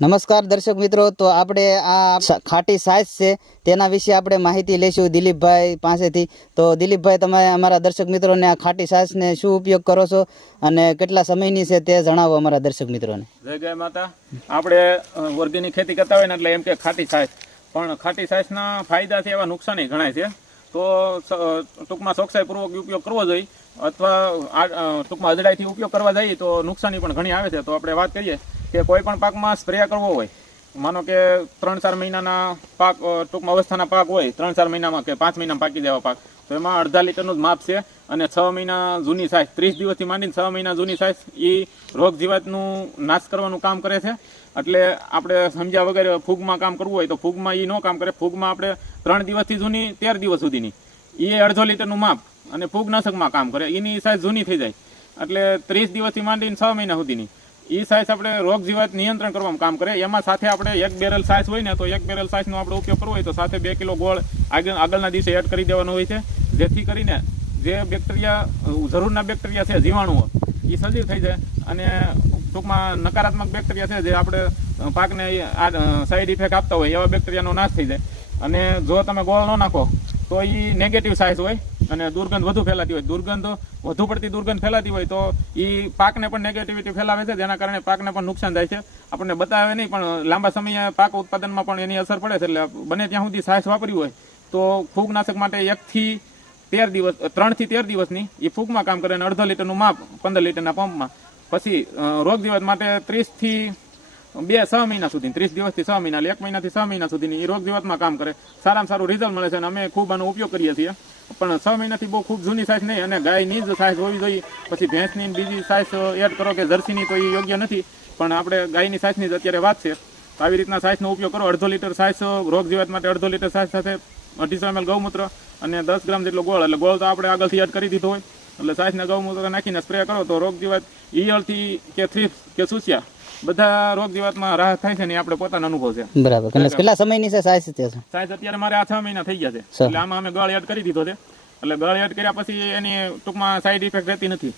નમસ્કાર દર્શક મિત્રો, તો આપણે આ ખાટી સાઈઝ છે, તેના વિશે આપણે માહિતી લઈશું દિલીપભાઈ પાસેથી. તો દિલીપભાઈ, તમે અમારા દર્શક મિત્રોને આ ખાટી સાઈઝને શું ઉપયોગ કરો છો અને કેટલા સમયની છે તે જણાવો અમારા દર્શક મિત્રોને. જય જય માતા. આપણે વર્ગીની ખેતી કરતા હોય ને એટલે એમ કે ખાટી સાઈઝ. પણ ખાટી સાઈઝના ફાયદા છે એવા નુકસાની ઘણાય છે. તો ટૂંકમાં ચોકસાઈપૂર્વક ઉપયોગ કરવો જોઈએ. અથવા ટૂંકમાં અજડાઈથી ઉપયોગ કરવા જઈએ તો નુકસાની પણ ઘણી આવે છે. તો આપણે વાત કરીએ. કે કોઈ પણ પાકમાં સ્પ્રે કરવો હોય, માનો કે ત્રણ ચાર મહિનાના પાક ટૂંકમાં અવસ્થાના પાક હોય, ત્રણ ચાર મહિનામાં કે પાંચ મહિનામાં પાકી જવા પાક, તો એમાં અડધા લીટરનું જ માપ છે અને છ મહિના જૂની સાઈઝ ત્રીસ દિવસથી માંડીને છ મહિના જૂની સાઈઝ એ રોગ જીવાતનું નાશ કરવાનું કામ કરે છે. એટલે આપણે સમજ્યા વગર ફૂગમાં કામ કરવું હોય તો ફૂગમાં એ ન કામ કરે, ફૂગમાં આપણે ત્રણ દિવસથી જૂની, તેર દિવસ સુધીની. એ અડધો લીટરનું માપ અને ફૂગનાશકમાં કામ કરે એની સાઈઝ જૂની થઈ જાય. એટલે ત્રીસ દિવસથી માંડીને છ મહિના સુધીની. એ સાઇઝ આપણે રોગ જીવાત નિયંત્રણ કરવામાં કામ કરે. એમાં સાથે આપણે એક બેરલ સાઇઝ હોય ને, તો એક બેરલ સાઇઝનો આપણે ઉપયોગ કરવો હોય તો સાથે બે કિલો ગોળ આગળ આગળના દિવસે એડ કરી દેવાનો હોય છે. જેથી કરીને જે બેક્ટેરિયા જરૂરના બેક્ટેરિયા છે, જીવાણુઓ એ સજીવ થઈ જાય અને ટૂંકમાં નકારાત્મક બેક્ટેરિયા છે જે આપણે પાકને પાકને સાઈડ ઇફેક્ટ આપતા હોય, એવા બેક્ટેરિયાનો નાશ થઈ જાય. અને જો તમે ગોળ ન નાખો, તો એ નેગેટિવ સાઇઝ હોય. અને દુર્ગંધ વધુ ફેલાતી હોય. દુર્ગંધ વધુ પડતી દુર્ગંધ ફેલાતી હોય તો એ પાકને પણ નેગેટિવિટી ફેલાવે છે, જેના કારણે પાકને પણ નુકસાન થાય છે. આપણને બતાવે નહીં, પણ લાંબા સમયે પાક ઉત્પાદનમાં પણ એની અસર પડે છે. એટલે બને ત્યાં સુધી સાહસ વાપરી હોય, તો ફૂગનાશક માટે એકથી તેર દિવસ, ત્રણથી તેર દિવસની એ ફૂગમાં કામ કરે અને અડધો લીટરનું માપ પંદર લીટરના પંપમાં. પછી રોગ દિવસ માટે ત્રીસથી બે, છ મહિના સુધી, ત્રીસ દિવસથી છ મહિના એક મહિનાથી છ મહિના સુધીની એ રોગ દિવસમાં કામ કરે. સારામાં સારું રિઝલ્ટ મળે છે અને અમે ખૂબ આનો ઉપયોગ કરીએ છીએ. પણ છ મહિનાથી બહુ ખૂબ જૂની સાઇઝ નહીં અને ગાયની જ સાઇઝ હોવી જોઈએ. પછી ભેંસની બીજી સાઈઝ એડ કરો કે જર્સીની તો એ યોગ્ય નથી. પણ આપણે ગાયની સાઇઝની જ અત્યારે વાત છે. તો આવી રીતના સાઇઝનો ઉપયોગ કરો. અડધો લીટર સાઇઝ, રોગ જીવાત માટે અડધો લીટર સાઈઝ સાથે અઢીસો એમએલ ગૌમૂત્ર અને દસ ગ્રામ જેટલો ગોળ. એટલે ગોળ તો આપણે આગળથી એડ કરી દીધો હોય. એટલે સાઈઝના ગૌમૂત્ર નાખીને સ્પ્રે કરો તો રોગ જીવાત ઈયળથી કે થ્રીપ્સ કે સુસિયા બધા રોગ જીવાતમાં રાહત થાય છે ને આપણે પોતાનો અનુભવ છે. બરાબર. એટલે કેટલા સમયની છે? સાઈઝ અત્યારે મારે આ છ મહિના થઈ ગયા છે. એટલે આમાં અમે ગળ એડ કરી દીધો છે. એટલે ગળ એડ કર્યા પછી એની ટૂંકમાં સાઈડ ઇફેક્ટ રહેતી નથી.